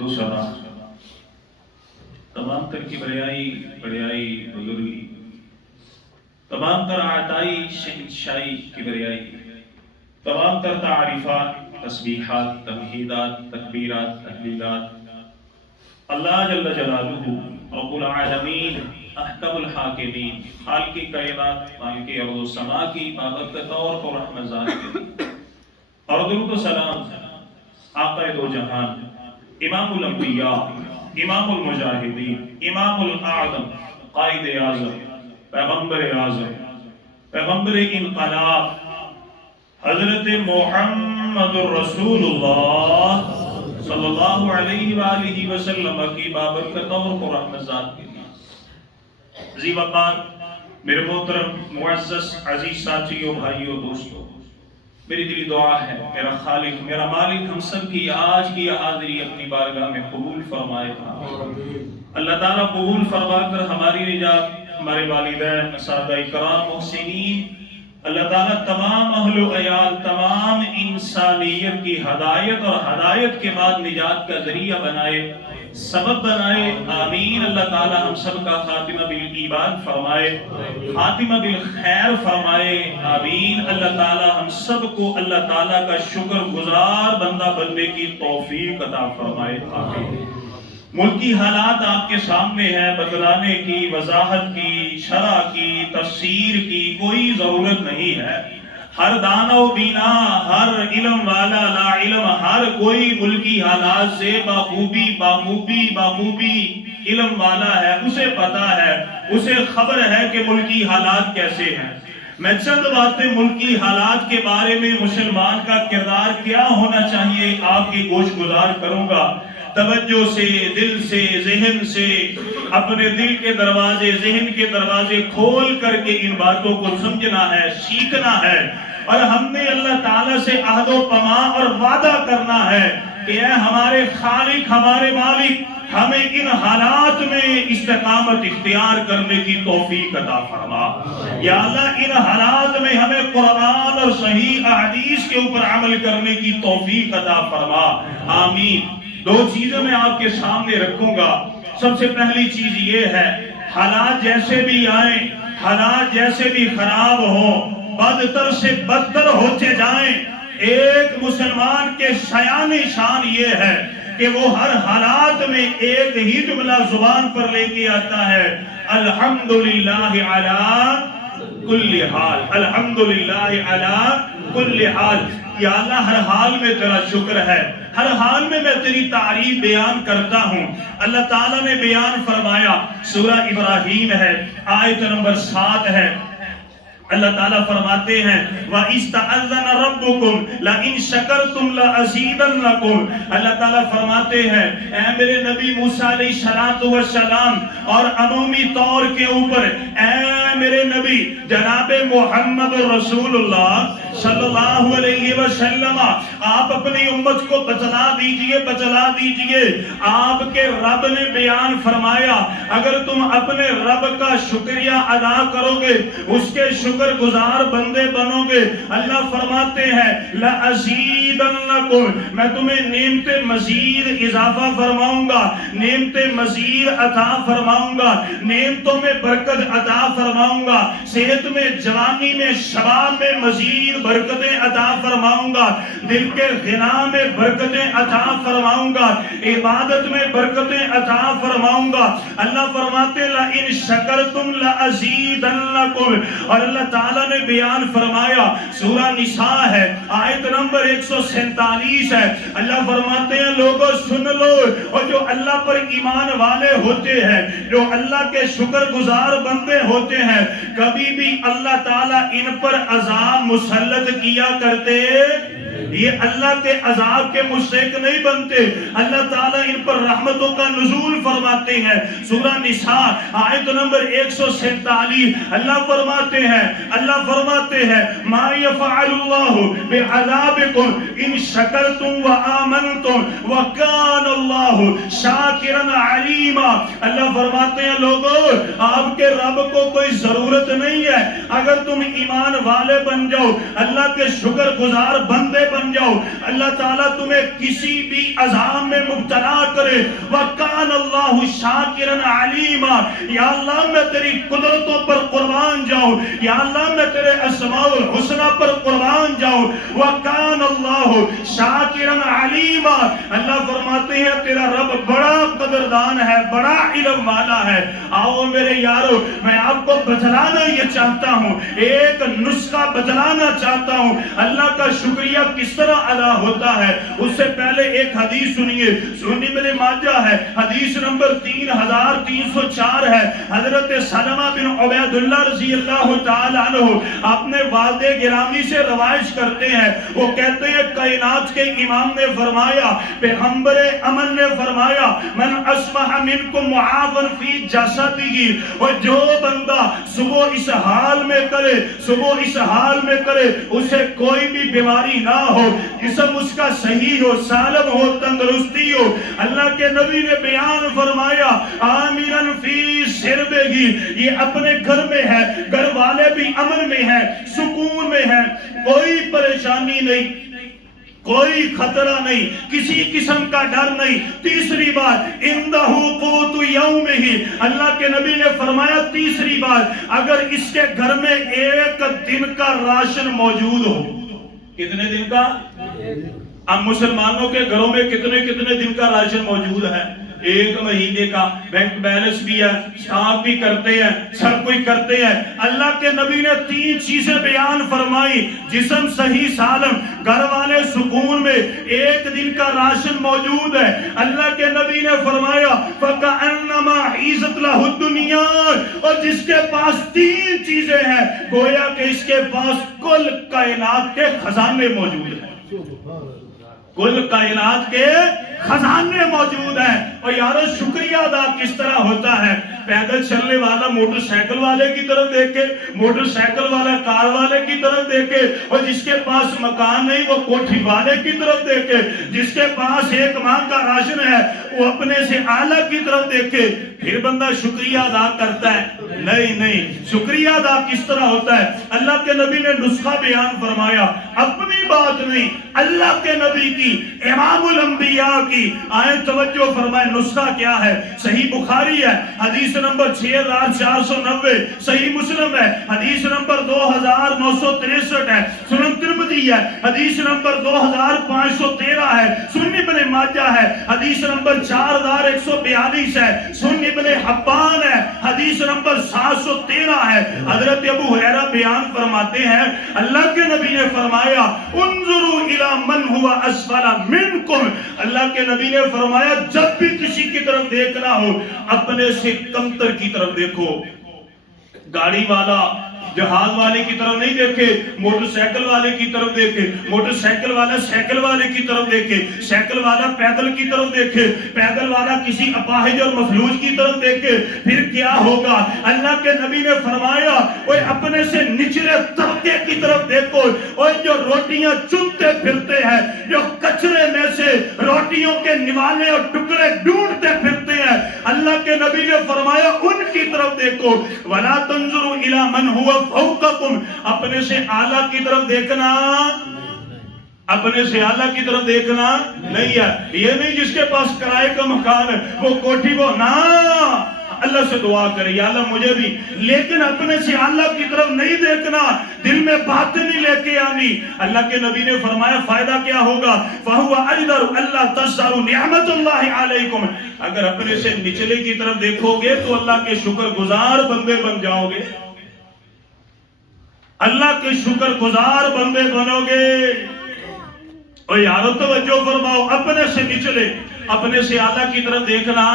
حمد و ثنا، تمام تر کبریائی بڑیائی بزرگی، تمام تر عطائی شہنشاہی کبریائی، تمام تر تعریفات، تسبیحات، تمہیدات، تکبیرات، تحلیلات اللہ جل جلالہ رب العالمین احکم الحاکمین خالق کائنات مالک ارض و سما کی بابرکت اور رحمت ذات کے اور درود و سلام آقا دو جہان، امام الانبیاء، امام المجاہدین، امام الاعظم، قائد اعظم، پیغمبر اعظم، پیغمبر انقلاب حضرت محمد الرسول اللہ صلی اللہ علیہ وآلہ وسلم کی بابرکت اور رحمت ذات کے لیے ذی وقار میرے محترم معزز عزیز ساتھیوں بھائیوں دوستوں، میری دلی دعا ہے میرا خالق میرا مالک ہم سب کی آج کی حاضری اپنی بارگاہ میں قبول فرمائے گا۔ اللہ تعالیٰ قبول فرما کر ہماری نجات، ہمارے والدین، اساتذہ کرام، محسنین، اللہ تعالیٰ تمام اہل و عیال، تمام انسانیت کی ہدایت اور ہدایت کے بعد نجات کا ذریعہ بنائے، سبب بنائے، آمین۔ اللہ تعالیٰ ہم سب کا خاتمہ بالایمان فرمائے، خاتمہ بالخیر فرمائے، آمین۔ اللہ تعالیٰ ہم سب کو اللہ تعالیٰ کا شکر گزار بندہ بننے کی توفیق عطا فرمائے، آمین۔ ملکی حالات آپ کے سامنے ہیں، بتلانے کی، وضاحت کی، شرح کی، تفسیر کی کوئی ضرورت نہیں ہے۔ ہر دانا و بینا، ہر علم والا لا علم، ہر کوئی ملکی حالات سے بخوبی علم والا ہے، اسے پتا ہے، اسے خبر ہے کہ ملکی حالات کیسے ہیں۔ میں چند باتیں ملکی حالات کے بارے میں مسلمان کا کردار کیا ہونا چاہیے آپ کی گوش گزار کروں گا۔ توجہ سے، دل سے، ذہن سے، اپنے دل کے دروازے، ذہن کے دروازے کھول کر کے ان باتوں کو سمجھنا ہے، سیکھنا ہے، اور ہم نے اللہ تعالیٰ سے عہد و پیمان اور وعدہ کرنا ہے کہ اے ہمارے خالق، ہمارے مالک، ہمیں ان حالات میں استقامت اختیار کرنے کی توفیق عطا فرما۔ یا اللہ ان حالات میں ہمیں قرآن اور صحیح احادیث کے اوپر عمل کرنے کی توفیق عطا فرما، آمین۔ دو چیزیں میں آپ کے سامنے رکھوں گا۔ سب سے پہلی چیز یہ ہے، حالات جیسے بھی آئیں، حالات جیسے بھی خراب ہوں، بدتر سے بدتر ہوتے جائیں، ایک مسلمان کے شایان شان یہ ہے کہ وہ ہر حالات میں ایک ہی جملہ زبان پر لے کے آتا ہے، الحمدللہ علی کل حال، الحمدللہ علی کل حال۔ یا اللہ ہر حال میں تیرا شکر ہے، ہر حال میں تیری تعریف بیان کرتا ہوں۔ اللہ تعالیٰ نے بیان فرمایا، سورہ ابراہیم ہے، آیت نمبر 7 ہے، اللہ تعالیٰ فرماتے ہیں وَإِسْتَأَذَّنَ رَبُّكُمْ لَإِن شَكَرْتُمْ لَأَزِيدَنَّكُمْ۔ اللہ تعالیٰ فرماتے ہیں اے میرے نبی موسیٰ علیہ السلام اور عمومی طور کے اوپر اے میرے نبی جناب محمد رسول اللہ صلی اللہ علیہ وسلم، آپ اپنی امت کو بتلا دیجئے، آپ کے رب نے بیان فرمایا اگر تم اپنے رب کا شکریہ ادا کرو گے، اس کے شکر گزار بندے بنو گے، اللہ فرماتے ہیں لَأَزِيدَنَّكُمْ، میں تمہیں نعمت مزید اضافہ فرماؤں گا، نعمت مزید عطا فرماؤں گا، نعمتوں میں برکت عطا فرماؤں گا، صحت میں، جوانی میں، شباب میں مزید برکتیں عطا فرماؤں گا، دل کے غنا میں برکتیں عطا فرماؤں گا، عبادت میں برکتیں عطا فرماؤں گا۔ اللہ فرماتے لَإِن شَكَرْتُمْ لَأَزِيدَنَّكُمْ، اور اللہ تعالیٰ نے بیان فرمایا، سورہ نساء ہے، آیت نمبر 147 ہے، اللہ فرماتے ہیں لوگوں سن لو، اور جو اللہ پر ایمان والے ہوتے ہیں، جو اللہ کے شکر گزار بندے ہوتے ہیں، کبھی بھی اللہ تعالیٰ ان پر عذاب مسلط کیا کرتے، یہ اللہ کے عذاب کے مستحق نہیں بنتے، اللہ تعالیٰ ان پر رحمتوں کا نزول فرماتے ہیں۔ سورہ نساء آیت نمبر 147 اللہ فرماتے ہیں ما یفعل اللہ بعذابکم ان شکرتم وآمنتم وکان اللہ شاکرا علیما۔ اللہ فرماتے ہیں لوگوں آپ کے رب کو کوئی ضرورت نہیں ہے، اگر تم ایمان والے بن جاؤ، اللہ کے شکر گزار بندے بندے بن جاؤ، اللہ تعالیٰ تمہیں کسی بھی عذاب میں مبتلا کرے۔ وَكَانَ اللَّهُ شَاكِرًا عَلِيمًا، یا اللہ میں تیری قدرتوں پر قربان جاؤں، یا اللہ میں تیرے اسماء الحسنہ پر قربان جاؤں۔ وَكَانَ اللَّهُ شَاكِرًا عَلِيمًا، اللہ فرماتے ہیں تیرا رب بڑا قدردان ہے، بڑا علم والا ہے۔ آؤ میرے یارو، میں آپ کو بتلانا یہ چاہتا ہوں، ایک نسخہ بتلانا چاہتا ہوں اللہ کا شکریہ کس طرح ادا ہوتا ہے۔ اس سے پہلے ایک حدیث سنیے، سنن ابن ماجہ ہے، حدیث نمبر 3304 ہے۔ حضرت سلمہ بن عبید اللہ رضی اللہ تعالی عنہ اپنے والد گرامی سے روایت کرتے ہیں، وہ کہتے ہیں کائنات کے امام نے فرمایا، پیغمبر امن نے فرمایا، من اصبح منکم معافا فی جسدہ، اور جو بندہ صبح اس حال میں کرے، صبح اس حال میں کرے اسے کوئی بھی بیماری نہ ہو، جسم اس کا صحیح ہو، سالم ہو، تندرستی ہو، اللہ کے نبی نے بیان فرمایا آمین فی سربہ، یہ اپنے گھر میں ہے، گھر والے بھی امن میں ہیں، سکون میں ہیں، کوئی پریشانی نہیں، کوئی خطرہ نہیں، کسی قسم کا ڈر نہیں۔ تیسری بات اندہ قوت یومہ، اللہ کے نبی نے فرمایا تیسری بات، اگر اس کے گھر میں ایک دن کا راشن موجود ہو، کتنے دن کا؟ اب مسلمانوں کے گھروں میں کتنے دن کا راشن موجود ہے؟ ایک مہینے کا، بینک بیلنس بھی ہے، سٹاک بھی کرتے ہیں، سب کوئی کرتے ہیں۔ اللہ کے نبی نے 3 چیزیں بیان فرمائی، جسم صحیح سالم، گھر والے سکون میں، ایک دن کا راشن موجود ہے۔ اللہ کے نبی نے فرمایا فَكَأَنَّمَا عِزَتْ لَهُ الدُّنْيَا، اور جس کے پاس 3 چیزیں ہیں گویا کہ اس کے پاس کل کائنات کے خزانے موجود ہیں، کل کائنات کے خزانے موجود ہیں۔ اور یارو شکریہ ادا کس طرح ہوتا ہے؟ پیدل چلنے والا موٹر سائیکل والے کی طرف دیکھے، موٹر سائیکل والا کار والے کی طرف دیکھے، اور جس کے پاس مکان نہیں وہ کوٹھی والے کی طرف دیکھے، جس کے پاس 1 ماہ کا راشن ہے وہ اپنے سے اعلیٰ کی طرف دیکھے، پھر بندہ شکریہ ادا کرتا ہے؟ نہیں، شکریہ ادا کس طرح ہوتا ہے؟ اللہ کے نبی نے نسخہ بیان فرمایا، اپنی بات نہیں، اللہ کے نبی کی، امام الانبیاء کی۔ آئیں توجہ فرمائے، نسخہ کیا ہے؟ صحیح بخاری ہے، حدیث نمبر 6490، صحیح مسلم ہے، حدیث نمبر 2963 ہے، سنن ترمذی ہے، حدیث نمبر 2513 ہے، سنن ابن ماجہ ہے، حدیث نمبر 4142 ہے، سنن ابن حبان ہے، حدیث نمبر 713 ہے۔ حضرت ابو ہریرہ بیان فرماتے ہیں اللہ کے نبی نے فرمایا انظروا الی من هو اسفل منکم، اللہ کے نبی نے فرمایا جب بھی کسی کی طرف دیکھنا ہو اپنے سے کمتر کی طرف دیکھو۔ گاڑی والا جہاز والے کی طرف نہیں دیکھے، موٹر سائیکل والے کی طرف دیکھے، موٹر سائیکل والا سائیکل والے کی طرف دیکھے، سائیکل والا پیدل کی طرف دیکھے، پیدل والا کسی اپاہج اور مفلوج کی طرف دیکھے، پھر کیا ہوگا؟ اللہ کے نبی نے فرمایا وہ اپنے سے نچلے طبقے کی طرف دیکھو، اور جو روٹیاں چنتے پھرتے ہیں، جو کچرے میں سے روٹیوں کے نوالے اور ٹکڑے ڈھونڈتے پھرتے ہیں، اللہ کے نبی نے فرمایا ان کی طرف دیکھو۔ وَلَا تَنْظُرُوا إِلَى مَنْ هُوَ فَوْقَكُمْ، اپنے سے اعلیٰ کی طرف دیکھنا، اپنے سے اعلیٰ کی طرف دیکھنا نہیں ہے۔ یہ نہیں جس کے پاس کرائے کا مکان ہے وہ کوٹھی وہ نہ، اللہ سے دعا کرے یا اللہ مجھے بھی، لیکن اپنے سے اللہ کی طرف نہیں دیکھنا، دل میں باتیں نہیں لے کے آنی۔ اللہ کے نبی نے فرمایا فائدہ کیا ہوگا؟ فَهُوَ أَجْدَرُ أَلَّا تَزْدَرُوا نِعْمَةُ اللَّهِ عَلَيْكُمْ، اگر اپنے سے نچلے کی طرف دیکھو گے تو اللہ کے شکر گزار بندے بن جاؤ گے، اللہ کے شکر گزار بندے بنو گے۔ اور یارو توجہ فرماؤ، اپنے سے نچلے، اپنے سے اعلیٰ کی طرف دیکھنا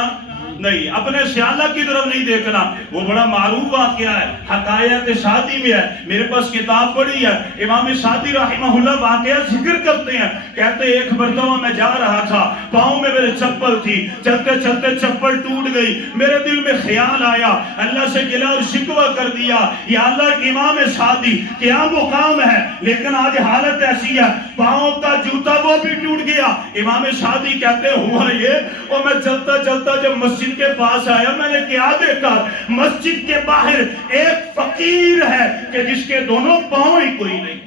نہیں، اپنے سے اعلیٰ کی طرف نہیں دیکھنا۔ وہ بڑا معروف واقعہ ہے، حکایت سعدی میں ہے، میرے پاس کتاب پڑھی ہے، امام سعدی رحمہ اللہ واقعہ ذکر کرتے ہیں، کہتے ایک مرتبہ میں جا رہا تھا، پاؤں میں میرے چپل تھی، چلتے چلتے چپل ٹوٹ گئی، میرے دل میں خیال آیا، اللہ سے گلہ اور شکوہ کر دیا، یا اللہ امام سعدی کیا مقام ہے، لیکن آج حالت ایسی ہے پاؤں کا جوتا وہ بھی ٹوٹ گیا۔ امام سعدی کہتے ہوا یہ، اور میں چلتا چلتا جب مسجد کے پاس آیا میں نے کیا دیکھا؟ مسجد کے باہر ایک فقیر ہے کہ جس کے دونوں پاؤں ہی کوئی نہیں،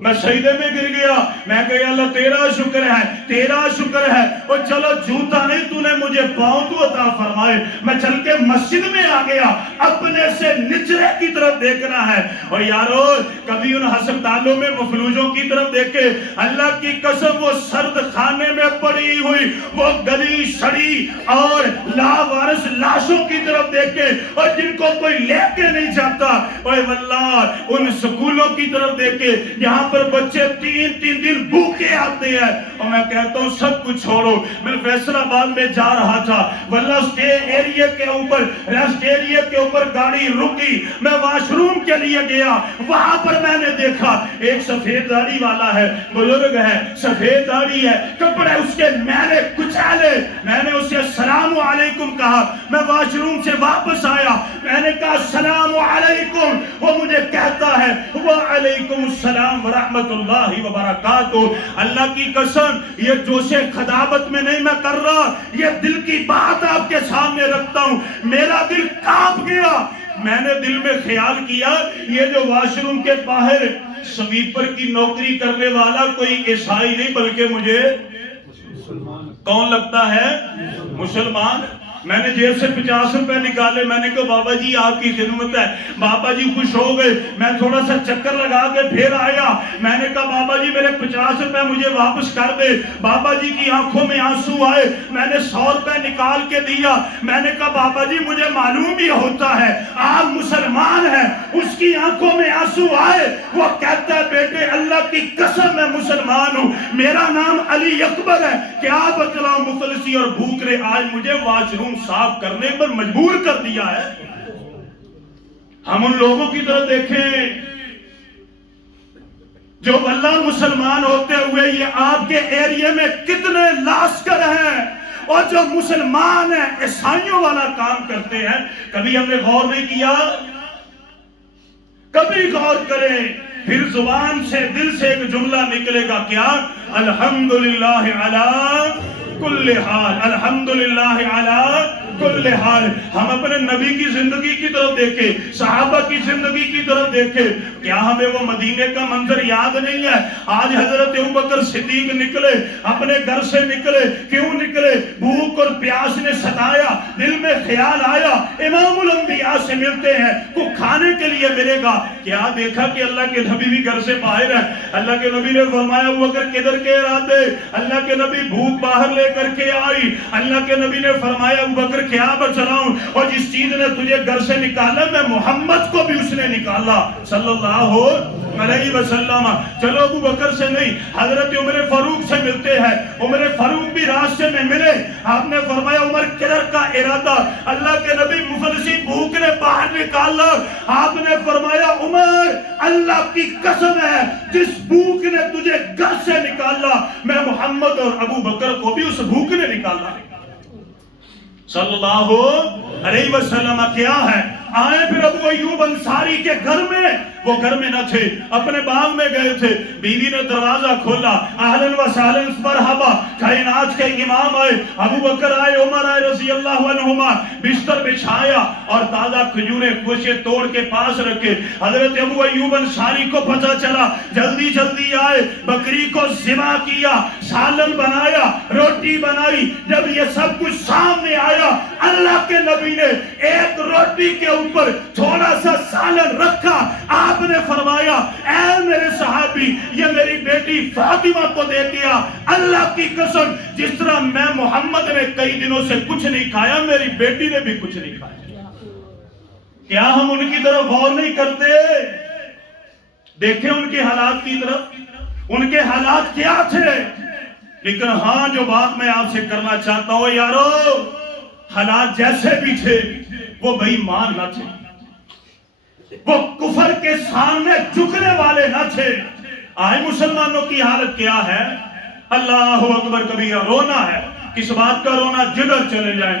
میں سجدے میں گر گیا، میں کہا یا اللہ تیرا شکر ہے، تیرا شکر ہے، اور چلو جھوٹا نہیں، تو نے مجھے پاؤں تو عطا فرمائے۔ میں چل کے مسجد میں آ گیا، اپنے سے نچلے کی طرف دیکھنا ہے۔ اور یارو کبھی ان ہسپتالوں میں مفلوجوں کی طرف دیکھے، اللہ کی قسم وہ سرد خانے میں پڑی ہوئی وہ گلی سڑی اور لاوارث لاشوں کی طرف دیکھے، اور جن کو کوئی لے کے نہیں جاتا، اور واللہ ان سکولوں کی طرف دیکھے جہاں پر بچے تین دن بھوکے آتے ہیں۔ اور میں کہتا ہوں سب کچھ چھوڑو، میں فیصل آباد میں جا رہا تھا، واللہ ریسٹ ایریا کے اوپر گاڑی رکی، میں واش روم کے لیے گیا، وہاں پر میں نے دیکھا ایک سفید داڑھی والا ہے، بزرگ ہے، سفید داڑھی ہے، کپڑے اس کے میلے کچالے، میں نے اسے السلام علیکم کہا، میں واش روم سے واپس آیا، میں نے کہا السلام علیکم، وہ مجھے کہتا ہے وعلیکم السلام ورحمت اللہ وبرکاتہ۔ اللہ کی قسم یہ جوش خطابت میں نہیں میں کر رہا، یہ دل کی بات آپ کے سامنے رکھتا ہوں، میرا دل کانپ گیا۔ میں نے دل میں خیال کیا یہ جو واش روم کے باہر سویپر کی نوکری کرنے والا کوئی عیسائی نہیں بلکہ مجھے کون لگتا ہے؟ مسلمان۔ میں نے جیب سے 50 روپے نکالے، میں نے کہا بابا جی آپ کی خدمت ہے۔ بابا جی خوش ہو گئے، میں تھوڑا سا چکر لگا کے پھر آیا، میں نے کہا بابا جی میرے 50 روپے مجھے واپس کر دے۔ بابا جی کی آنکھوں میں آنسو آئے، میں نے 100 روپے نکال کے دیا، میں نے کہا بابا جی مجھے معلوم ہی ہوتا ہے آپ مسلمان ہیں۔ اس کی آنکھوں میں آنسو آئے، وہ کہتا ہے بیٹے اللہ کی قسم میں مسلمان ہوں، میرا نام علی اکبر ہے، کیا بتلاؤں مفلسی اور بھوکرے آج مجھے واش روم صاف کرنے پر مجبور کر دیا ہے۔ ہم ان لوگوں کی طرف دیکھیں جو واللہ مسلمان ہوتے ہوئے یہ آپ کے ایریے میں کتنے لاسکر ہیں، اور جو مسلمان ہیں عیسائیوں والا کام کرتے ہیں۔ کبھی ہم نے غور نہیں کیا؟ کبھی غور کریں، پھر زبان سے دل سے ایک جملہ نکلے گا کیا؟ الحمدللہ علی کل حال، الحمدللہ علی کل حال۔ ہم اپنے نبی کی زندگی کی طرف دیکھیں، صحابہ کی زندگی کی طرف دیکھیں، کیا ہمیں وہ مدینے کا منظر یاد نہیں ہے؟ آج حضرت ابوبکر صدیق نکلے، اپنے گھر سے نکلے، کیوں نکلے؟ بھوک اور پیاس نے ستایا، دل میں خیال آیا امام الانبیاء سے ملتے ہیں، کو کھانے کے لیے ملے گا۔ کیا دیکھا کہ اللہ کے نبی بھی گھر سے باہر ہے؟ اللہ کے نبی نے فرمایا ابوبکر کدھر کے ارادے؟ اللہ کے نبی بھوک باہر لے کر کے آئی، اللہ کے نبی نے فرمایا ابوبکر کیا بچلاؤں؟ اور جس چیز نے تجھے گھر سے نکالا میں محمد کو بھی اس نے نکالا صلی اللہ علیہ وسلم۔ چلو ابو بکر سے نہیں، حضرت عمر فاروق سے ملتے ہیں، عمر فاروق بھی راستے میں ملے، آپ نے فرمایا عمر کدھر کا ارادہ؟ اللہ کے نبی مفلسی بھوک نے باہر نکالا، آپ نے فرمایا عمر اللہ کی قسم ہے جس بھوک نے تجھے گھر سے نکالا میں محمد اور ابو بکر کو بھی اس بھوک نے نکالا صلی اللہ علیہ وسلم۔ کیا ہے؟ آئے پھر ابو ایوب انصاری کے گھر میں، وہ گھر میں نہ تھے، اپنے باغ میں گئے تھے، بیوی نے دروازہ کھولا، اہلاً و سہلاً مرحبا، کائنات کے امام آئے، ابو بکر آئے، عمر آئے رضی اللہ عنہما، بستر بچھایا اور تازہ کھجوریں خوشے توڑ کے پاس رکھے۔ حضرت ابو ایوب انصاری کو پتہ چلا، جلدی جلدی آئے، بکری کو ذبح کیا، سالن بنایا، روٹی بنائی۔ جب یہ سب کچھ سامنے آیا، اللہ کے نبی نے ایک روٹی کے اوپر تھوڑا سا سالن رکھا، آپ نے فرمایا اے میرے صحابی یہ میری بیٹی فاطمہ کو دے دیا، اللہ کی قسم جس طرح میں محمد نے کئی دنوں سے کچھ نہیں کھایا میری بیٹی نے بھی کچھ نہیں کھایا۔ کیا ہم ان کی طرف غور نہیں کرتے؟ دیکھیں ان کے حالات کی طرف، ان کے حالات کیا تھے؟ لیکن ہاں جو بات میں آپ سے کرنا چاہتا ہوں یارو، حالات جیسے بھی تھے وہ بے ایمان نہ تھے، وہ کفر کے سامنے جھکنے والے نہ تھے۔ آج مسلمانوں کی حالت کیا ہے؟ اللہ اکبر کبیرہ، رونا ہے، کس بات کا رونا؟ جدھر چلے جائیں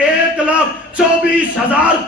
1,24,000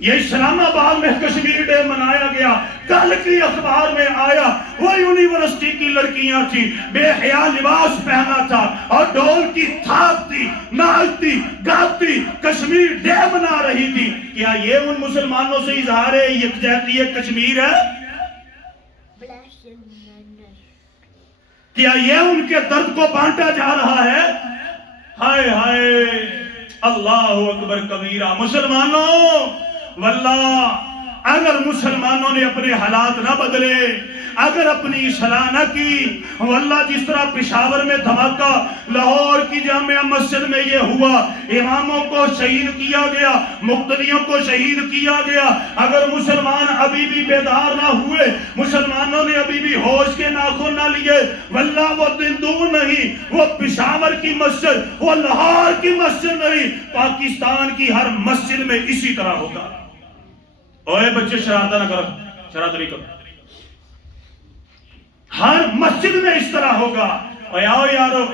یہ اسلام آباد میں کشمیر ڈے منایا گیا، کل کی اخبار میں آیا وہ یونیورسٹی کی لڑکیاں تھیں، بے حیا لباس پہنا تھا اور ڈھول کی تھاپ تھی، ناچتی گاتی کشمیر ڈے منا رہی تھی۔ کیا یہ ان مسلمانوں سے اظہار یکجہتی کشمیر ہے؟ کیا یہ ان کے درد کو بانٹا جا رہا ہے؟ ہائے ہائے، اللہ اکبر کبیرہ۔ مسلمانوں واللہ اگر مسلمانوں نے اپنے حالات نہ بدلے، اگر اپنی اصلاح نہ کی، واللہ جس طرح پشاور میں دھماکہ، لاہور کی جامعہ مسجد میں یہ ہوا، اماموں کو شہید کیا گیا، مقتدیوں کو شہید کیا گیا، اگر مسلمان ابھی بھی بیدار نہ ہوئے، مسلمانوں نے ابھی بھی ہوش کے ناخن نہ لیے، واللہ وہ دن دور نہیں، وہ پشاور کی مسجد، وہ لاہور کی مسجد نہیں، پاکستان کی ہر مسجد میں اسی طرح ہوگا۔ اوے بچے شرارتہ نہ کرو، شرارت نہیں کرو، ہر مسجد میں اس طرح ہوگا۔ اور آؤ یارو،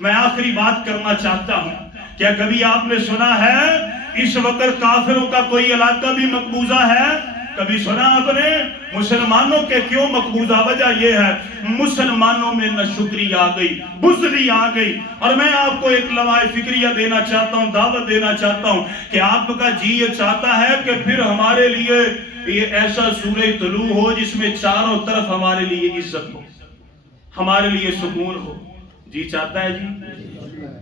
میں آخری بات کرنا چاہتا ہوں، کیا کبھی آپ نے سنا ہے اس وقت کافروں کا کوئی علاقہ بھی مقبوضہ ہے؟ کبھی سنا آپ نے؟ مسلمانوں کے کیوں مقبوضہ؟ وجہ یہ ہے مسلمانوں میں ناشکری آ گئی، بزدلی آ گئی۔ اور میں آپ کو ایک لمحہ فکریہ دینا چاہتا ہوں، دعوت دینا چاہتا ہوں کہ آپ کا جی یہ چاہتا ہے کہ پھر ہمارے لیے یہ ایسا سورہ طلوع ہو جس میں چاروں طرف ہمارے لیے عزت ہو، ہمارے لیے سکون ہو۔ جی چاہتا ہے جی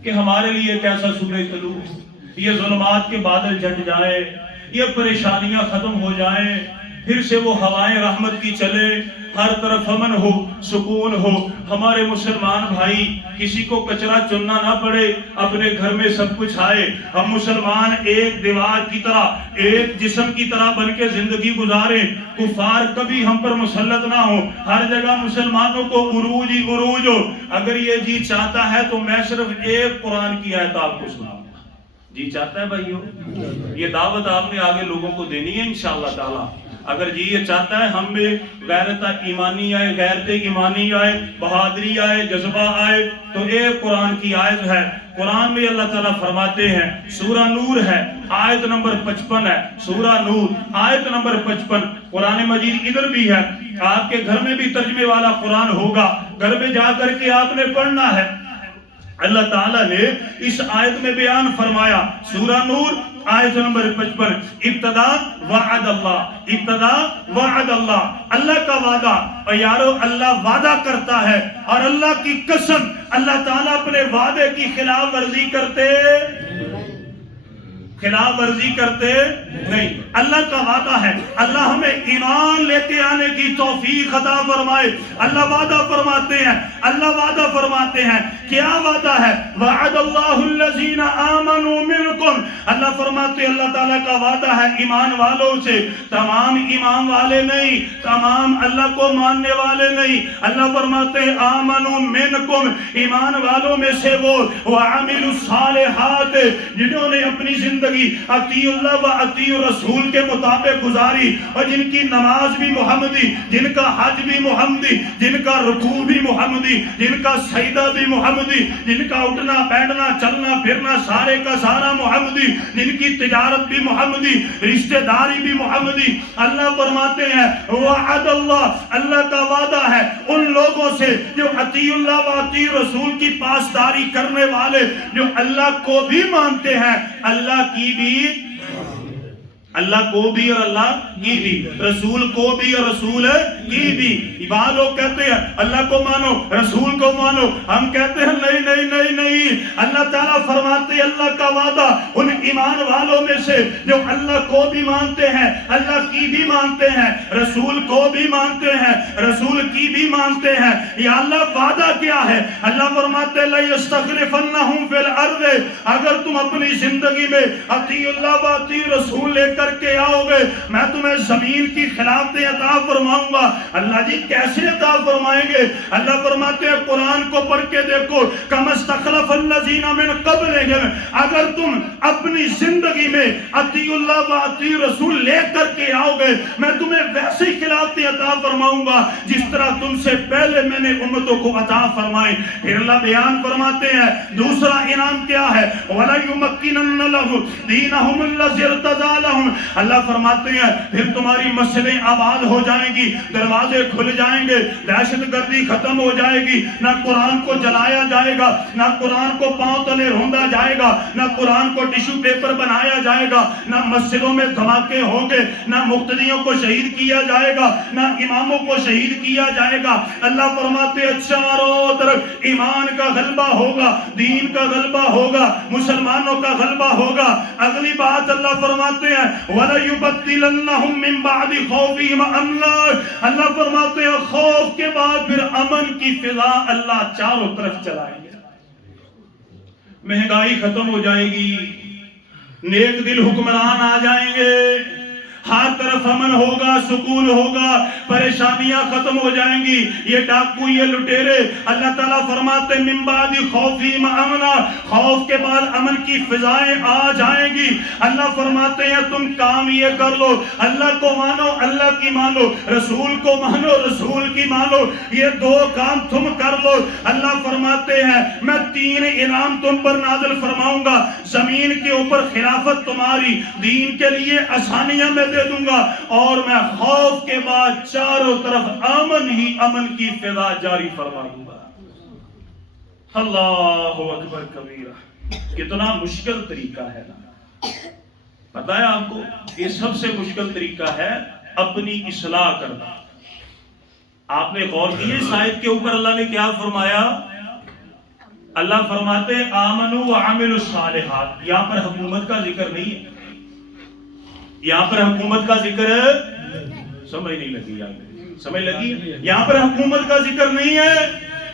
کہ ہمارے لیے ایک ایسا سورہ طلوع ہو، یہ ظلمات کے بادل جھٹ جائے، یہ پریشانیاں ختم ہو جائیں، پھر سے وہ ہوائیں رحمت کی چلے، ہر طرف امن ہو، سکون ہو، ہمارے مسلمان بھائی کسی کو کچرا چننا نہ پڑے، اپنے گھر میں سب کچھ آئے، ہم مسلمان ایک دیوار کی طرح، ایک جسم کی طرح بن کے زندگی گزاریں، کفار کبھی ہم پر مسلط نہ ہو، ہر جگہ مسلمانوں کو عروج ہی عروج ہو۔ اگر یہ جی چاہتا ہے تو میں صرف ایک قرآن کی آیت آپ کو سناؤں گا۔ جی چاہتا ہے بھائیو؟ یہ دعوت آپ نے آگے لوگوں کو دینی ہے انشاءاللہ تعالی۔ اگر جی یہ چاہتا ہے ہم میں غیرت ایمانی آئے، غیرت ایمانی آئے، بہادری آئے، جذبہ آئے، تو ایک قرآن کی آیت ہے۔ قرآن میں اللہ تعالیٰ فرماتے ہیں، سورہ نور ہے، آیت نمبر 55 ہے، سورہ نور آیت نمبر 55۔ قرآن مجید ادھر بھی ہے، آپ کے گھر میں بھی ترجمے والا قرآن ہوگا، گھر میں جا کر کے آپ نے پڑھنا ہے۔ اللہ تعالیٰ نے اس آیت میں بیان فرمایا، سورہ نور آیت نمبر 55، ابتدا وعد اللہ، ابتدا وعد اللہ، اللہ کا وعدہ۔ اور یارو اللہ وعدہ کرتا ہے، اور اللہ کی قسم اللہ تعالیٰ اپنے وعدے کی خلاف ورزی کرتے نہیں۔ اللہ کا وعدہ ہے، اللہ ہمیں ایمان لے کے آنے کی توفیق عطا فرمائے۔ اللہ وعدہ فرماتے ہیں، اللہ وعدہ فرماتے ہیں، کیا وعدہ ہے؟ وعد اللہ الذین آمنوا منکم، اللہ فرماتے ہیں اللہ تعالیٰ کا وعدہ ہے ایمان والوں سے، تمام ایمان والے نہیں، تمام اللہ کو ماننے والے نہیں۔ اللہ فرماتے ہیں آمنوا منکم، ایمان والوں میں سے وہ، وعملوا الصالحات، جنہوں نے اپنی زندگی اطیع اللہ و اطیع رسول کے مطابق گزاری، اور جن کی نماز بھی محمدی، جن کا حج بھی محمدی، جن کا رکوع بھی محمدی، جن کا سجدہ بھی محمدی، جن کا اٹھنا بیٹھنا چلنا پھرنا سارے کا سارا محمدی، جن کی تجارت بھی محمدی، رشتہ داری بھی محمدی۔ اللہ فرماتے ہیں وعد اللہ، اللہ کا وعدہ ہے ان لوگوں سے جو اطیع اللہ و اطیع رسول کی پاسداری کرنے والے، جو اللہ کو بھی مانتے ہیں، اللہ کی بھی، اللہ کو بھی اور اللہ کی بھی، رسول کو بھی اور رسول کی بھی۔ بعض لوگ کہتے ہیں اللہ کو مانو رسول کو مانو، ہم کہتے ہیں نہیں نہیں نہیں نہیں۔ اللہ تعالیٰ فرماتے ہیں اللہ کا وعدہ ان ایمان والوں میں سے جو اللہ کو بھی مانتے ہیں، اللہ کی بھی مانتے ہیں، رسول کو بھی مانتے ہیں، رسول کی بھی مانتے ہیں۔ یا اللہ وعدہ کیا ہے؟ اللہ فرماتے ہیں لَيَسْتَخْلِفَنَّهُمْ فِي الْأَرْضِ، اگر تم اپنی زندگی میں اطیع اللہ و اطیع رسول لے کر کے آؤ گے، میں تمہیں زمین کی خلافت عطا فرماؤں گا۔ اللہ جی کیسے عطا فرمائیں گے؟ اللہ فرماتے ہیں قرآن کو پڑھ کے دیکھو، کَمَا اسْتَخْلَفَ الَّذِينَ مِن قَبْلِهِمْ، اگر تم اپنی زندگی میں اطیع اللہ و اطیع رسول لے کر کے آؤ گے، میں تمہیں ویسی خلافت عطا فرماؤں گا جس طرح تم سے پہلے میں نے امتوں کو عطا فرمائے۔ پھر اللہ بیان فرماتے ہیں دوسرا انعام کیا ہے؟ وَلَا يُمَكِّنَنَّ لَهُمْ دِينَهُمُ الَّذِي ارْتَضَىٰ لَهُمْ، اللہ فرماتے ہیں پھر تمہاری مسجدیں آباد ہو جائیں گی، دروازے کھل جائیں گے، دہشت گردی ختم ہو جائے گی، نہ قرآن کو جلایا جائے گا، نہ قرآن کو پاؤں تلے روندا جائے گا، نہ قرآن کو ٹیشو پیپر بنایا جائے گا، نہ مسجدوں میں دھماکے ہوں گے، نہ مقتدیوں کو شہید کیا جائے گا، نہ اماموں کو شہید کیا جائے گا۔ اللہ فرماتے ہیں چاروں طرف ایمان کا غلبہ ہوگا، دین کا غلبہ ہوگا، مسلمانوں کا غلبہ ہوگا۔ اگلی بات اللہ فرماتے ہیں وَلَيُبَدِّلَنَّهُم مِّن بَعْدِ خَوْفِهِمْ أَمْنًا، اللہ فرماتے ہیں خوف کے بعد پھر امن کی فضا اللہ چاروں طرف چلائیں گے۔ مہنگائی ختم ہو جائے گی، نیک دل حکمران آ جائیں گے، ہر طرف امن ہوگا، سکون ہوگا، پریشانیاں ختم ہو جائیں گی۔ یہ ڈاکو، یہ لٹیرے، اللہ تعالیٰ فرماتے من بعد خوفہم امنا، خوف کے بعد امن کی فضائیں آ جائیں گی۔ اللہ فرماتے ہیں تم کام یہ کر لو، اللہ کو مانو، اللہ کی مانو، رسول کو مانو، رسول کی مانو، یہ دو کام تم کر لو۔ اللہ فرماتے ہیں میں 3 انعام تم پر نازل فرماؤں گا، زمین کے اوپر خلافت تمہاری، دین کے لیے آسانیاں میں دے دوں گا، اور میں خوف کے بعد چاروں طرف امن ہی امن کی فضا جاری فرما دوں گا۔ اللہ اکبر کبیرہ، کتنا مشکل طریقہ ہے نا، پتہ ہے آپ کو یہ سب سے مشکل طریقہ ہے اپنی اصلاح کرنا۔ آپ نے غور کیے اس آیت کے اوپر اللہ نے کیا فرمایا؟ اللہ فرماتے آمنوا وعملوا الصالحات، یہاں پر حکومت کا ذکر نہیں ہے، یہاں پر حکومت کا ذکر ہے، سمجھ نہیں لگی، سمجھ لگی؟ یہاں پر حکومت کا ذکر نہیں ہے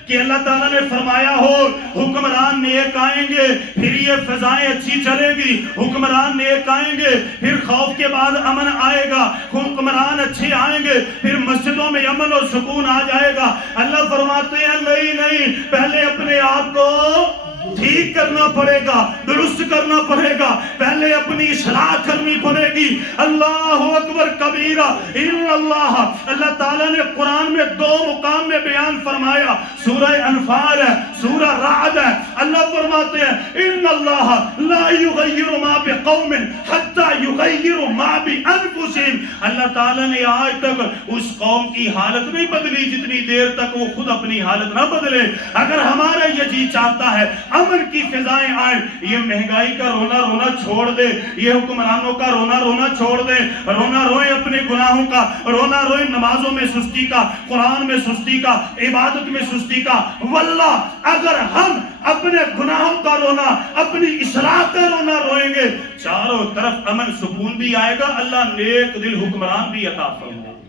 کہ اللہ تعالیٰ نے فرمایا ہو حکمران نیک آئیں گے پھر یہ فضائیں اچھی چلے گی، حکمران نیک آئیں گے پھر خوف کے بعد امن آئے گا، حکمران اچھے آئیں گے پھر مسجدوں میں امن اور سکون آ جائے گا۔ اللہ فرماتے ہیں نہیں، پہلے اپنے آپ کو ٹھیک کرنا پڑے گا، درست کرنا پڑے گا، پہلے اپنی اصلاح کرنی پڑے گی۔ اللہ اکبر کبیرہ، ان اللہ تعالیٰ نے قرآن میں 2 مقام میں بیان فرمایا، سورہ انفال ہے، سورہ رعد ہے۔ اللہ فرماتے ہیں ان اللہ لا یغیر ما بقوم حتی یغیر ما بانفسہم، اللہ تعالیٰ نے آج تک اس قوم کی حالت نہیں بدلی جتنی دیر تک وہ خود اپنی حالت نہ بدلے۔ اگر ہمارا یہ جی چاہتا ہے امن کی فضائیں آئیں، یہ مہنگائی کا رونا چھوڑ دے، یہ حکمرانوں کا رونا چھوڑ دے، رونا روئے اپنے گناہوں کا، رونا روئے نمازوں میں سستی کا، قرآن میں سستی کا، عبادت میں سستی کا۔ واللہ اگر ہم اپنے گناہوں کا رونا، اپنی اصلاح کا رونا روئیں گے، چاروں طرف امن سکون بھی آئے گا، اللہ نیک دل حکمران بھی عطا فرمائے گا۔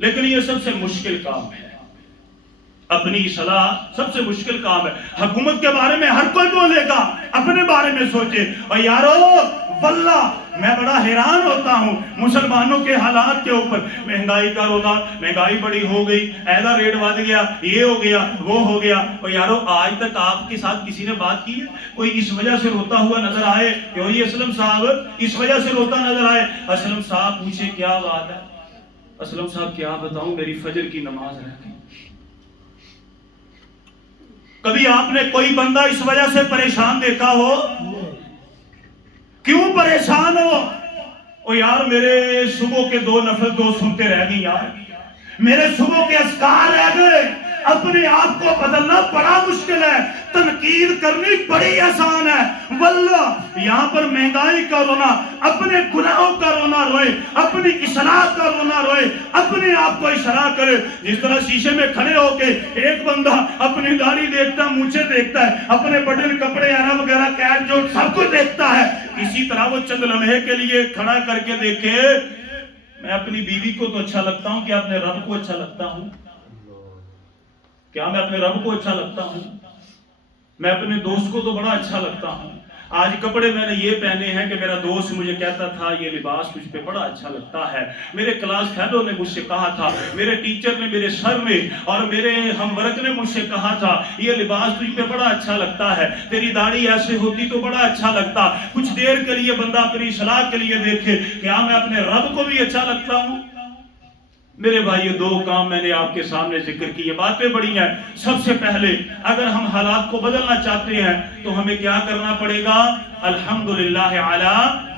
لیکن یہ سب سے مشکل کام ہے، اپنی اصلاح سب سے مشکل کام ہے۔ حکومت کے بارے میں ہر کوئی بولے گا، اپنے بارے میں سوچے۔ اور یارو واللہ میں بڑا حیران ہوتا ہوں مسلمانوں کے حالات کے اوپر، مہنگائی کا رونا، مہنگائی بڑی ہو گئی، ایسا ریٹ بڑھ گیا، یہ ہو گیا، وہ ہو گیا۔ اور یارو آج تک آپ کے ساتھ کسی نے بات کی ہے؟ کوئی اس وجہ سے روتا ہوا نظر آئے کہ وہی اسلم صاحب اس وجہ سے روتا نظر آئے؟ اسلم صاحب پوچھے کیا بات ہے؟ اسلم صاحب کیا بتاؤں، میری فجر کی نماز رہ گئی۔ کبھی آپ نے کوئی بندہ اس وجہ سے پریشان دیکھا ہو؟ کیوں پریشان ہو؟ او یار میرے صبح کے 2 نفل 2 سنتے رہ گئی، یار میرے صبح کے اذکار رہ گئے۔ اپنے آپ کو بدلنا بڑا مشکل ہے، تنقید کرنی بڑی آسان ہے۔ واللہ یہاں پر مہنگائی کا رونا، اپنے گناہوں کا رونا روئے، اپنی اصلاح کا رونا روئے، اپنے آپ کو اصلاح کرے۔ جس طرح شیشے میں کھڑے ہو کے ایک بندہ اپنی داڑھی دیکھتا، مونچھیں دیکھتا ہے، اپنے بٹن کپڑے ایرا وغیرہ کیٹ جو سب کچھ دیکھتا ہے، اسی طرح وہ چند لمحے کے لیے کھڑا کر کے دیکھے میں اپنی بیوی کو تو اچھا لگتا ہوں، کیا اپنے رب کو اچھا لگتا ہوں؟ کیا میں اپنے رب کو اچھا لگتا ہوں؟ میں اپنے دوست کو تو بڑا اچھا لگتا ہوں۔ آج کپڑے میں نے یہ پہنے ہیں کہ میرا دوست مجھے کہتا تھا یہ لباس تجھ پہ بڑا اچھا لگتا ہے، میرے کلاس فیلو نے مجھ سے کہا تھا، میرے ٹیچر نے، میرے سر نے اور میرے ہم ورک نے مجھ سے کہا تھا یہ لباس تجھ پہ بڑا اچھا لگتا ہے، تیری داڑھی ایسے ہوتی تو بڑا اچھا لگتا۔ کچھ دیر کے لیے بندہ اپنی اصلاح کے لیے دیکھے کیا میں اپنے رب کو بھی اچھا لگتا ہوں؟ میرے بھائی یہ 2 کام میں نے آپ کے سامنے ذکر کی، یہ باتیں بڑی ہیں۔ سب سے پہلے اگر ہم حالات کو بدلنا چاہتے ہیں تو ہمیں کیا کرنا پڑے گا؟ الحمدللہ علی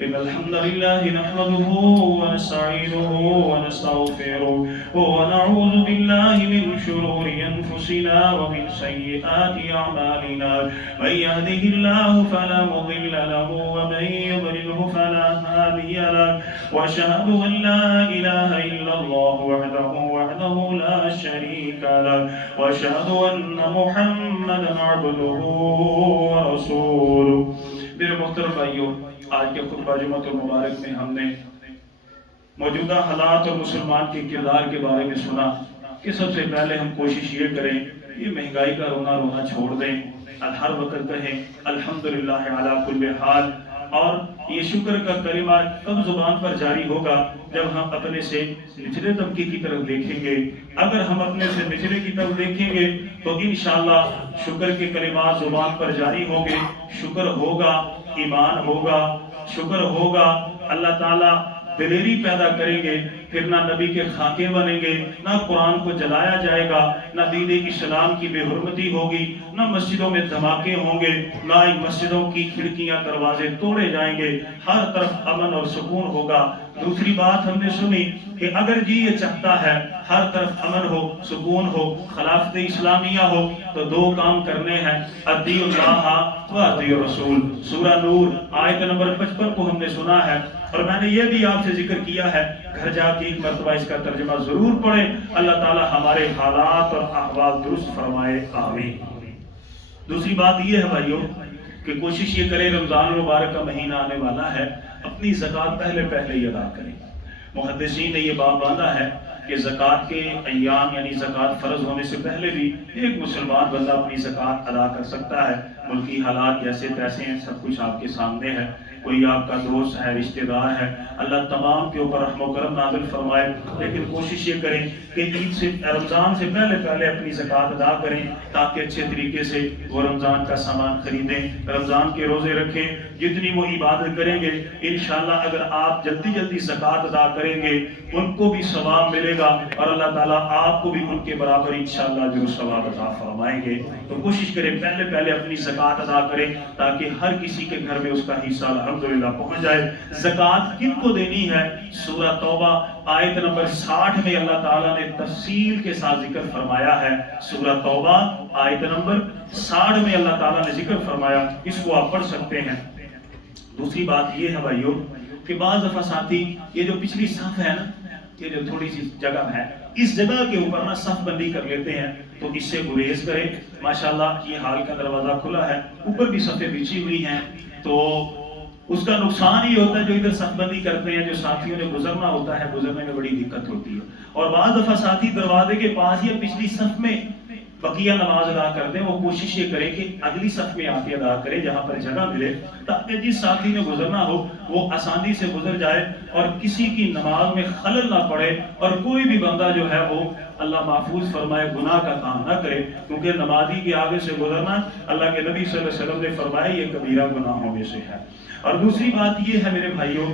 إن الحمد لله نحمده ونستعينه ونستغفره ونعوذ بالله من شرور أنفسنا ومن سيئات أعمالنا، من يهده الله فلا مضل له ومن يضلله فلا هادي له، وأشهد أن لا إله إلا الله وحده لا شريك له، وأشهد أن محمدا عبده ورسوله۔ میرے محترم بھائیوں، آج کے خطبہ جمعۃ المبارک میں ہم نے موجودہ حالات اور مسلمان کے کردار کے بارے میں سنا کہ سب سے پہلے ہم کوشش یہ کریں، یہ مہنگائی کا رونا رونا چھوڑ دیں، ہر وقت کہیں الحمدللہ علی کل حال۔ اور یہ شکر کا کلمہ کب زبان پر جاری ہوگا؟ جب ہم اپنے سے نچلے طبقے کی طرف دیکھیں گے۔ اگر ہم اپنے سے نچلے کی طرف دیکھیں گے تو انشاءاللہ شکر کے کلمات زبان پر جاری ہوں گے، شکر ہوگا، ایمان ہوگا، شکر ہوگا، اللہ تعالیٰ دلیری پیدا کریں گے، پھر نہ نبی کے خاکے بنیں گے، نہ قرآن کو جلایا جائے گا، نہ دین اسلام کی بے حرمتی ہوگی، نہ مسجدوں میں دھماکے ہوں گے، نہ مسجدوں کی کھڑکیاں دروازے توڑے جائیں گے، ہر طرف امن اور سکون ہوگا۔ دوسری بات ہم نے سنی کہ اگر جی یہ چاہتا ہے ہر طرف امن ہو، سکون ہو، خلافت اسلامیہ ہو، تو دو کام کرنے ہیں، اطیعوا اللہ و اطیعوا الرسول۔ سورہ نور آیت نمبر 55 کو ہم نے سنا ہے، اور میں نے یہ بھی آپ سے ذکر کیا ہے، گھر جا کے ایک مرتبہ اس کا ترجمہ ضرور پڑھیں۔ اللہ تعالی ہمارے حالات اور احوال درست فرمائے، آمین۔ دوسری بات یہ ہے بھائیوں کہ کوشش یہ کریں، رمضان المبارک کا مہینہ آنے والا ہے، اپنی زکوٰۃ پہلے ہی ادا کریں۔ محدثین نے یہ باب باندھا ہے کہ زکوٰۃ کے ایام یعنی زکوٰۃ فرض ہونے سے پہلے بھی ایک مسلمان بندہ اپنی زکوٰۃ ادا کر سکتا ہے۔ ملکی حالات جیسے تیسے ہیں، سب کچھ آپ کے سامنے ہے، کوئی آپ کا دوست ہے، رشتہ دار ہے، اللہ تمام کے اوپر رحم و کرم نازل فرمائے۔ لیکن کوشش یہ کریں کہ عید سے رمضان سے پہلے اپنی زکوٰۃ ادا کریں، تاکہ اچھے طریقے سے وہ رمضان کا سامان خریدیں، رمضان کے روزے رکھیں، جتنی وہ عبادت کریں گے انشاءاللہ اگر آپ جلدی زکوٰۃ ادا کریں گے ان کو بھی ثواب ملے گا، اور اللہ تعالیٰ آپ کو بھی ان کے برابر انشاءاللہ جو ثواب عطا فرمائیں گے۔ تو کوشش کریں پہلے اپنی زکوٰۃ ادا کریں، تاکہ ہر کسی کے گھر میں اس کا حصہ الحمدللہ پہنچ جائے۔ زکوٰۃ کن کو دینی ہے؟ سورہ توبہ آیت نمبر 60 میں اللہ تعالیٰ نے تفصیل کے ساتھ ذکر فرمایا ہے۔ سورہ توبہ آیت نمبر 60 میں اللہ تعالیٰ نے ذکر فرمایا، اس کو آپ پڑھ سکتے ہیں۔ دوسری بات یہ ہے بھائیوں کہ بعض دفعہ ساتھی یہ جو پچھلی صف ہے نا، یہ جو تھوڑی سی جگہ ہے، اس جگہ کے اوپر نا صف بندی کر لیتے ہیں، تو اس سے گریز کریں۔ ماشاءاللہ یہ ہال کا دروازہ کھلا ہے، اوپر بھی صفیں بچھی ہوئی ہیں، تو اس کا نقصان یہ ہوتا ہے جو ادھر صف بندی کرتے ہیں، جو ساتھیوں نے گزرنا ہوتا ہے، گزرنے میں بڑی دقت ہوتی ہے۔ اور بعض دفعہ ساتھی دروازے کے پاس یا پچھلی صف میں بقیہ نماز ادا کرتے ہیں، وہ کوشش یہ کرے کہ اگلی صف میں آ کے ادا کرے جہاں پر جگہ ملے، تاکہ جس ساتھی نے گزرنا ہو وہ آسانی سے گزر جائے اور کسی کی نماز میں خلل نہ پڑے، اور کوئی بھی بندہ جو ہے وہ اللہ محفوظ فرمائے گناہ کا کام نہ کرے، کیونکہ نمازی کے آگے سے گزرنا اللہ کے نبی صلی اللہ علیہ وسلم نے فرمایا یہ کبیرہ گناہوں میں سے ہے۔ اور دوسری بات یہ ہے میرے بھائیوں،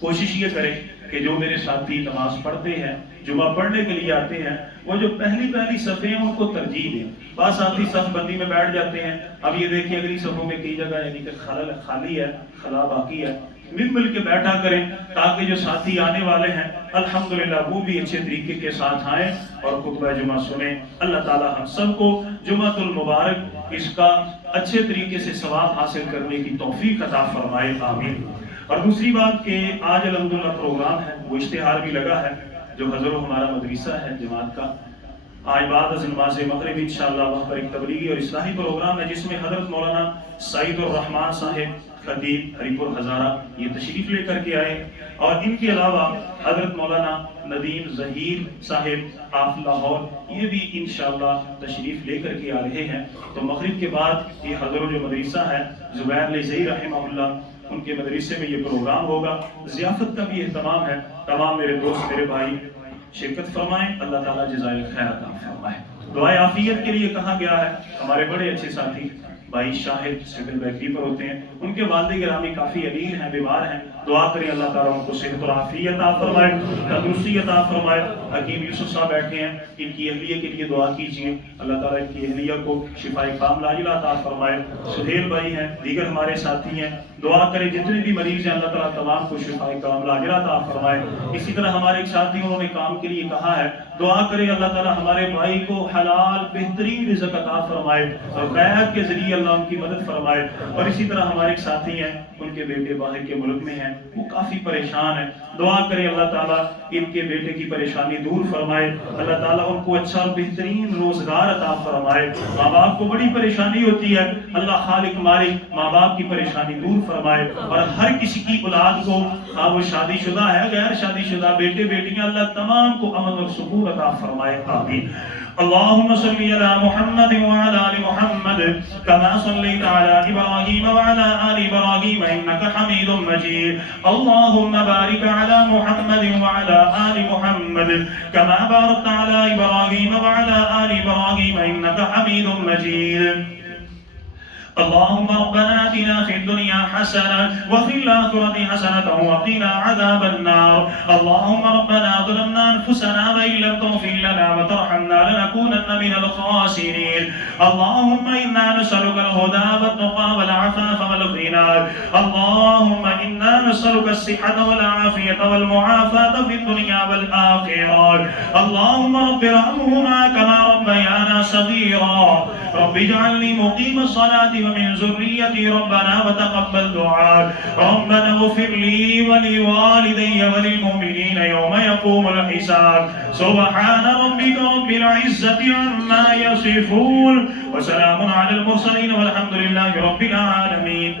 کوشش یہ کریں کہ جو میرے ساتھی نماز پڑھتے ہیں، جمعہ پڑھنے کے لیے آتے ہیں، وہ جو پہلی صفیں ہیں ان کو ترجیح دیں۔ بعض ساتھی صف بندی میں بیٹھ جاتے ہیں، اب یہ دیکھیں اگلی صفوں میں کئی جگہ یعنی کہ خالی ہے، خلا باقی ہے، مل کے بیٹھا کریں، تاکہ جو ساتھی آنے والے ہیں الحمدللہ وہ بھی اچھے طریقے کے ساتھ آئیں اور خطبہ جمعہ سنیں۔ اللہ تعالی ہم سب کو جمعۃ المبارک اس کا اچھے طریقے سے ثواب حاصل کرنے کی توفیق عطا فرمائے، آمین۔ اور دوسری بات کہ آج الحمدللہ پروگرام ہے، وہ اشتہار بھی لگا ہے جو حضرت ہمارا مدرسہ ہے جماعت کا، آج بعد از نماز مغرب انشاءاللہ وہاں پر ایک تبلیغی اور اصلاحی پروگرام ہے جس میں حضرت مولانا سعید الرحمان صاحب خطیب ہری پور ہزارہ یہ تشریف لے کر کے آئے، اور ان کے علاوہ حضرت مولانا ندیم ظہیر صاحب آف لاہور یہ بھی انشاءاللہ تشریف لے کر کے آ رہے ہیں۔ تو مغرب کے بعد یہ حضرت جو مدرسہ ہے زبیر لزئی رحمہ اللہ ان کے مدرسے میں یہ پروگرام ہوگا، ضیافت کا بھی اہتمام ہے، تمام میرے دوست میرے بھائی شرکت فرمائیں، اللہ تعالیٰ جزائے خیر عطا فرمائے۔ دعائے عافیت کے لیے کہا گیا ہے، ہمارے بڑے اچھے ساتھی بھائی شاہد سول بیکری پر ہوتے ہیں، ان کے والد گرامی کافی علیل ہیں، بیمار ہیں، دعا کریں اللہ تعالیٰ ان کو صحت اور عافیت عطا فرمائے، تندرستی عطا فرمائے۔ حکیم یوسف صاحب بیٹھے ہیں، ان کی اہلیہ کے لیے دعا کیجیے، اللہ تعالیٰ ان کی اہلیہ کو شفائے کاملہ عاجلہ عطا فرمائے۔ سہیل بھائی ہیں، دیگر ہمارے ساتھی ہیں، دعا کریں جتنے بھی مریض ہیں اللہ تعالیٰ تمام کو شفائے کاملہ عاجلہ عطا فرمائے۔ اسی طرح ہمارے ایک ساتھی انہوں نے کام کے لیے کہا ہے، دعا کریں اللہ تعالیٰ ہمارے بھائی کو حلال بہترین رزق عطا فرمائے اور بیعت کے ذریعے اللہ ان کی مدد فرمائے۔ اور اسی طرح ہمارے ایک ساتھی ہیں، ان کے بیٹے باہر کے ملک میں ہیں، وہ کافی پریشان ہیں، دعا کریں اللہ تعالیٰ ان کے بیٹے کی پریشانی دور فرمائے، اللہ تعالیٰ ان کو اچھا اور بہترین روزگار عطا فرمائے۔ ماں باپ کو بڑی پریشانی ہوتی ہے، اللہ خالق مالک ماں باپ کی پریشانی دور فرمائے، اور ہر کسی کی اولاد کو ہاں وہ شادی شدہ ہے غیر شادی شدہ بیٹے بیٹیاں اللہ تمام کو امن اور سکون عطا فرمائے، آمین۔ اللهم صل على محمد وعلى آل محمد كما صليت على إبراهيم وعلى آل إبراهيم إنك حميد مجيد اللهم بارك على محمد وعلى آل محمد كما باركت على إبراهيم وعلى آل إبراهيم إنك حميد مجيد اللهم ربنا آتنا في الدنيا حسنة وفي الآخرة حسنة وقنا عذاب النار اللهم ربنا ظلمنا أنفسنا وإن لم تغفر لنا وترحمنا لنكونن من الخاسرين اللهم إنا نسألك الهدى والتقى والعفاف والغنى اللهم إنا نسألك الصحة والعافية والمعافاة في الدنيا والآخرة اللهم رب ارحمهما كما ربيانا صغيرا رب اجعلني مقيم الصلاة ومن ذريتي ربنا وتقبل دعاء ربنا اغفر لي ولوالدي وللمؤمنين يوم يقوم الحساب سبحان ربك رب العزة عما يصفون وسلام على المرسلين والحمد لله رب العالمين